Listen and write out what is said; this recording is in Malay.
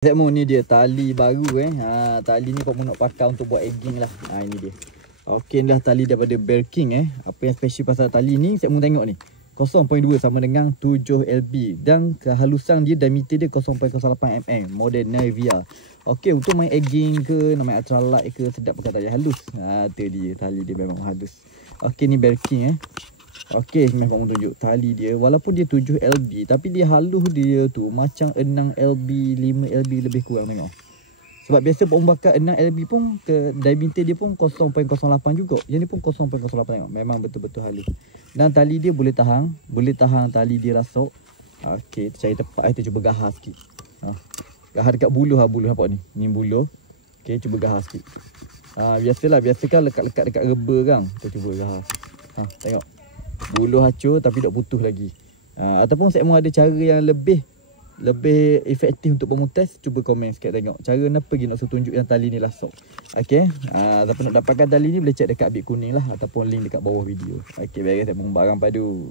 Sekmu ni dia tali baru tali ni kau nak pakai untuk buat egging lah. Ini dia. Okey, ni lah tali daripada Bear King Apa yang special pasal tali ni, sekmu tengok ni. 0.2 sama dengan 7 LB dan kehalusan dia diameter dia 0.08 mm, model Nivea. Okey, untuk main egging ke, nak main ultralight ke, sedap pakai tali halus. Tu dia, tali dia memang halus. Okey, ni Bear King Okey, memang tunjuk tali dia. Walaupun dia 7 LB, tapi dia halus dia tu macam 6 LB, 5 LB lebih kurang tengok. Sebab biasa pembakar 6 LB pun ke diameter dia pun 0.08 juga. Yang ni pun 0.08 tengok. Memang betul-betul halus. Dan tali dia boleh tahan tali dia rasuk. Okey, cari tepat kita cuba gahar sikit. Gahar dekat buluh nampak ni. Ni buluh. Okey, cuba gahar sikit. Biasalah lekat-lekat dekat rubber kan. Kita cuba gahar. Tengok. Buluh hacur tapi tak putus lagi. Ataupun saya mau ada cara yang lebih efektif untuk bermontaj, cuba komen sikit tengok. Cara nak pergi nak tunjuk yang tali ni lasok. Okey. Ataupun nak dapatkan tali ni boleh check dekat bit kuning lah ataupun link dekat bawah video. Okey, biar saya barang padu.